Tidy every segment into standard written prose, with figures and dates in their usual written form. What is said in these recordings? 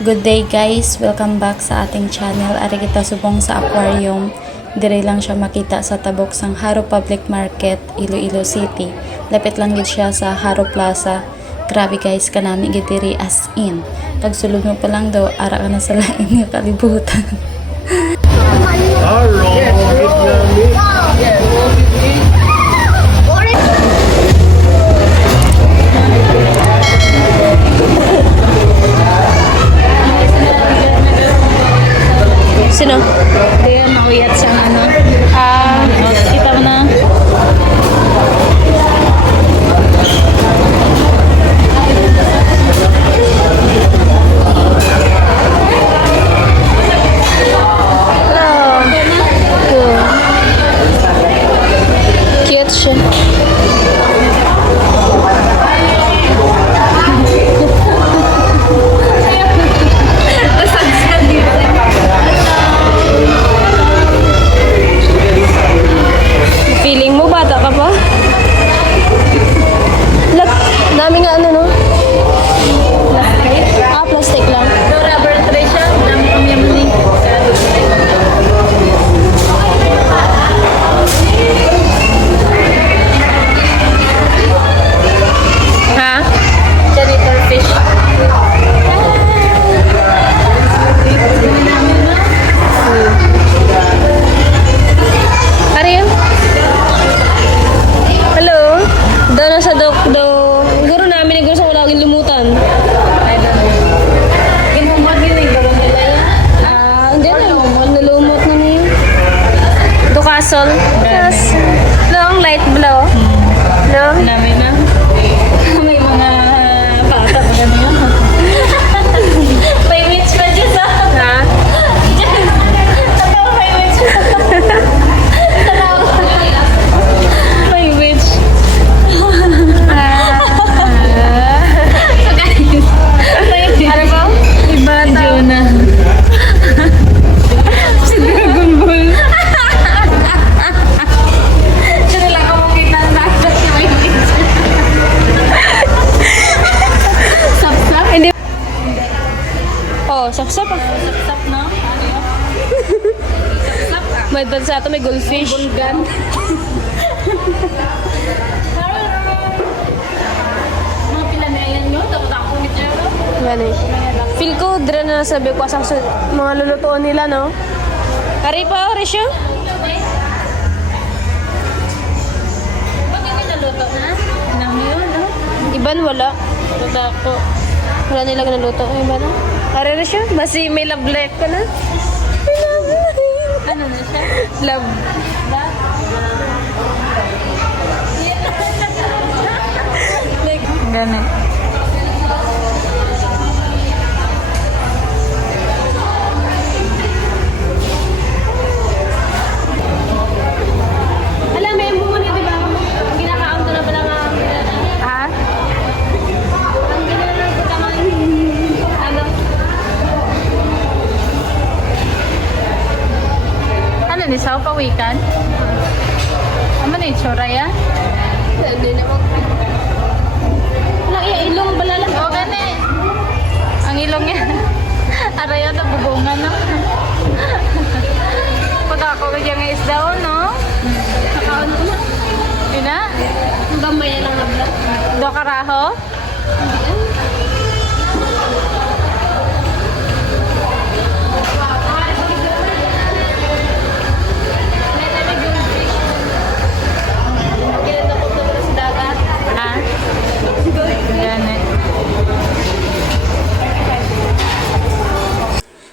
Good day guys, welcome back sa ating channel. Ari kita subong sa aquarium. Dire lang siya makita sa tabok sang Haro Public Market, Iloilo City. Lapit lang gid siya sa Haro Plaza. Grabe guys, kanami gid diri as in. Pag sulod mo pa lang daw, ara ka na sa lain nga kalibutan. Sino? Kaya nauyat sa ano. Kita mo na. Hello. Cute siya. Feeling mo bata ka pa? Lag, dami nga ano no? Plastic lang. Rubber tray siya. Dami kami yung link. Ha? Janitor fish. Ano yun? Hello? Daw nasa dok daw. Guro namin siguro sa wala akong lumutan. Inumod yun eh. Gawin nila yan. Hindi na. Nalumot na niya. Do castle. Yes. Long light blue. No? Namin na. May mga bata pa gano'n. 5 minutes pa dyan sa. Ha? Tatawa 5 minutes pa. Tatawa. 5 which? Ano ba? Iba tao na. Si Dragon Ball. Siya nila ka mong kita ang dapat si Mike. Sap-sap? Hindi. Oh, sap-sap ah. Sap-sap no? Sap-sap ah. May bansa ito, may goldfish. Bulgan. Mga pinanayan nyo? Tapos ako ni Jero. Gani. Feel ko, dira na sabi ko asang mga lulutuan nila, no? Ari pa, Risha? Bakit nilaluto na? Nami yun, no? Iban wala. Wala ko. Wala nilang naluto. Iban na. Ari Risha? Basi may love life ka na? Ano na siya? Love. Ganun. Alam, may mo muna, di ba? Ginakaon to na pala nga. Ha? Ang ginakaon ko naman. Ano? Ano ni Sao Pawikan? Ano ni Chora yan? Ano naman? Walang ilong balalang. O gani. Ang ilong yan. Arayo na bubungan no? Pag ako yung isda o no? Nakaon ko na. Yun na? Ang gamay lang na vlog. Do karaho? Ha? Gani.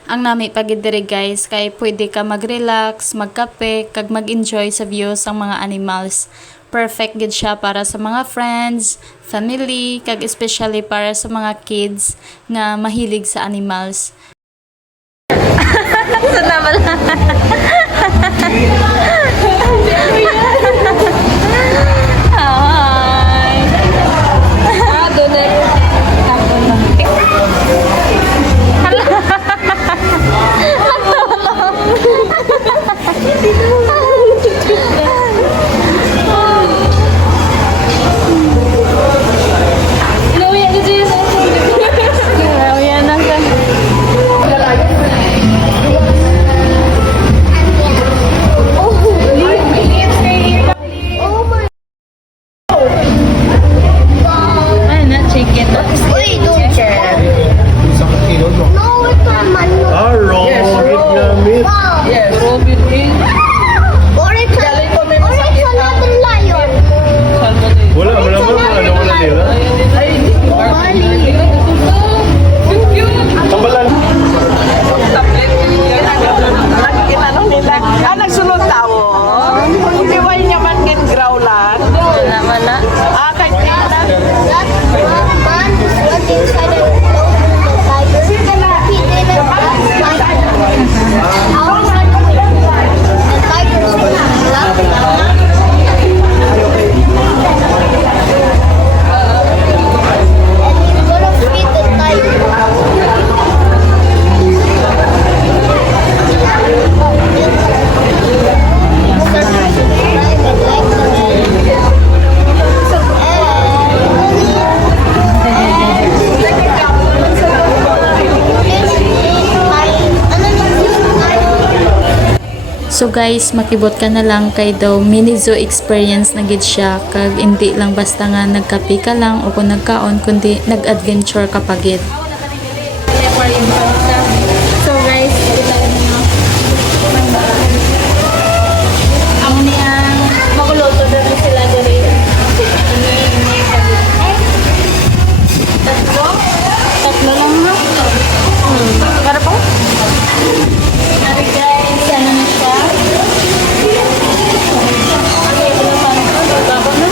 Ang nami pagid diri guys, kay pwede ka mag-relax, magkape, kag mag-enjoy sa views ng mga animals. Perfect gid siya para sa mga friends, family, kag especially para sa mga kids nga mahilig sa animals. Saan na pala? Hi! Doon eh. So guys, makibot ka na lang kay daw mini zoo experience na gid siya, kag hindi lang basta nga nagkape ka lang o kung nagkaon, kundi nag-adventure ka pa gid. So guys, ang niyang maguloto na rin sila diri. Tatlo lang na. Para po? Ari guys, ano na siya? Okay, ito na parang ito. Bago na.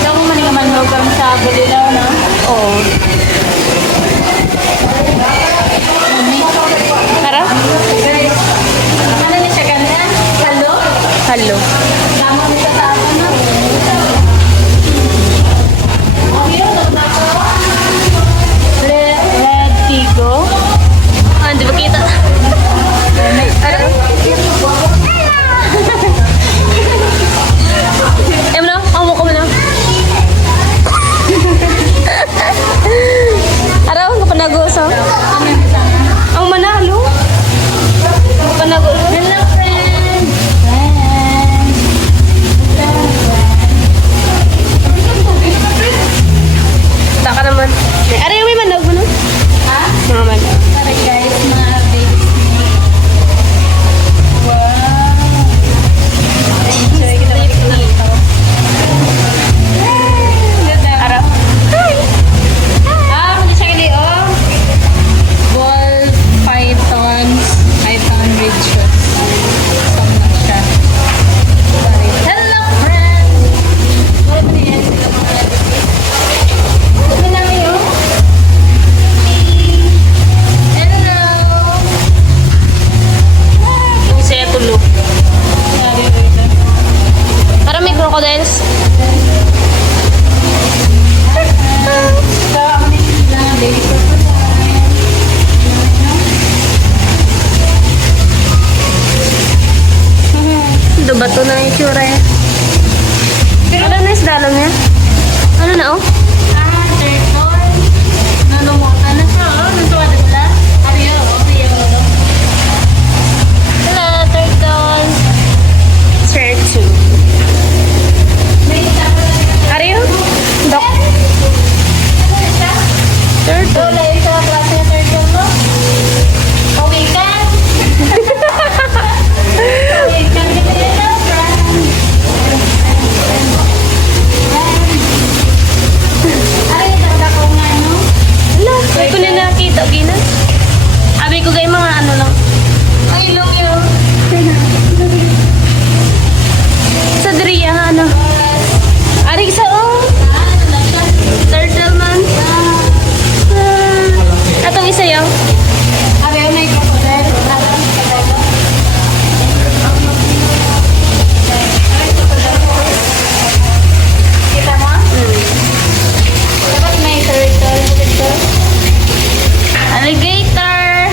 Ito mo manigaman mo kang sa bulilaw na. Oo. Para? Guys, ano na siya ganda? Halo? Halo. Tama mo sa tao na. Red Tigo. Ah, di ba kita? Ano? Em na? Amo ko mo na. Araw, kapanagoso. Ang manalo. Kapanagoso. Hello, friend. Taka naman. Araw, may manag mo no? Ha? Mga manag. Para guys, mga baby snake. Wow. Enjoy kita makikita dito. Araw. Hi! Hindi siya kili, oh. Ball pythons, python ridges. Saan na siya? Hello, friend! Wala pa niya sila mga Ano na kayo? hello! Saya tulog. Sorry, Rita. Para may crocodiles. So, ako na yung lang, baby crocodile. Dubato na yung tsura eh. Ano na isda alam niya? Ano na oh? Turtle. Ano mo? Ano siya? Nasuwa na pala? Ariyo, ariyo. Hello, turtle. Turtle. May isa pa lang. Are you? Dok. Turtle. Wala yung sa klase ng turtle mo? Pawikan. Pawikan. Hello, friend. Ay, dada ko nga, no? Hello. Hindi ko na nakita. Gina. Abi ko gay mga ano lang. Ay, ilong yun. Sa diriya nga ano. Ari sa oh. Ano na siya? Turtle man. Atong isa yung. Abi, may crocodile. Kita mo? Dapat may turtle dito. Alligator.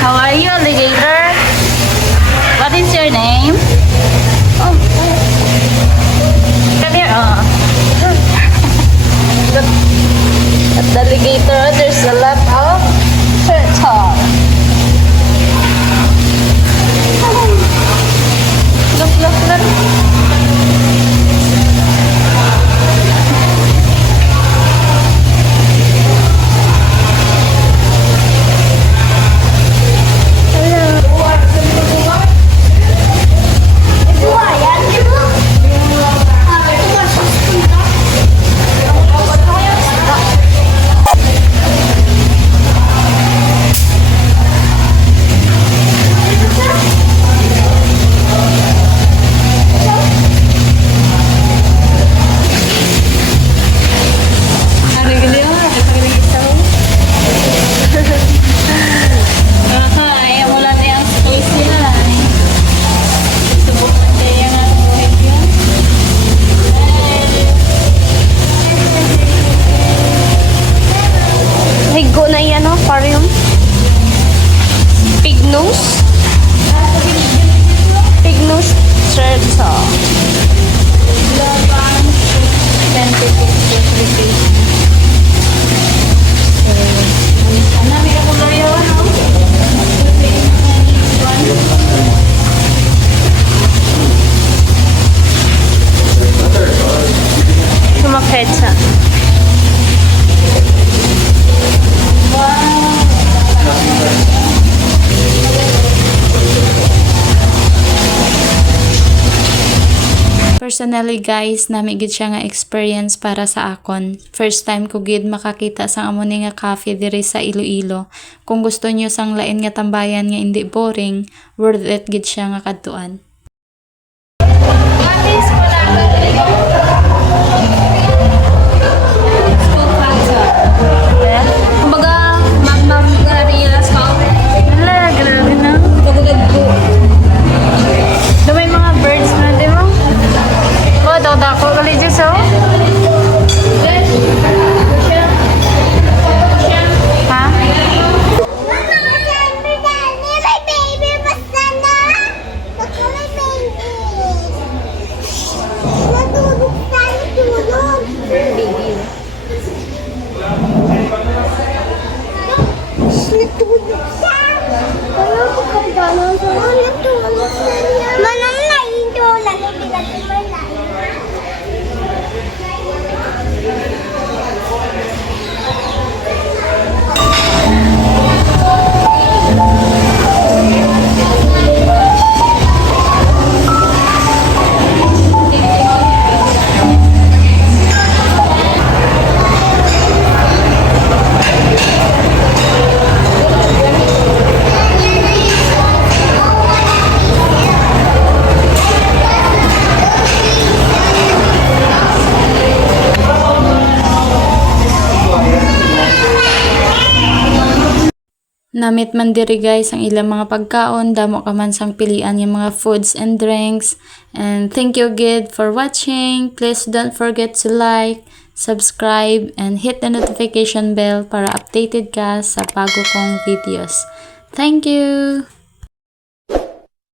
How are you, alligator? What is your name? Oh. Come here. Oh. Look. At the alligator, there's a lot of turtle. Look, look, look. Higo na yan, no? Aquarium. Pig nose. Pig nose turtle. Ang dami ka kung Personally guys, nami gid siya nga experience para sa akon. First time ko gid makakita sang amo ni nga cafe diri sa Iloilo. Kung gusto niyo sang lain nga tambayan nga hindi boring, worth it gid siya nga kadtuan. Kumbaga, mag-garilas ka. Hala, grabe na. Gagagagpo. Do may mga birds na, di mo? Oh, daw ko kaligis oh. Ha? Namit man diri guys ang ilang mga pagkaon, damo ka man sang pilian yung mga foods and drinks. And thank you gid for watching. Please don't forget to like, subscribe, and hit the notification bell para updated ka sa bago kong videos. Thank you!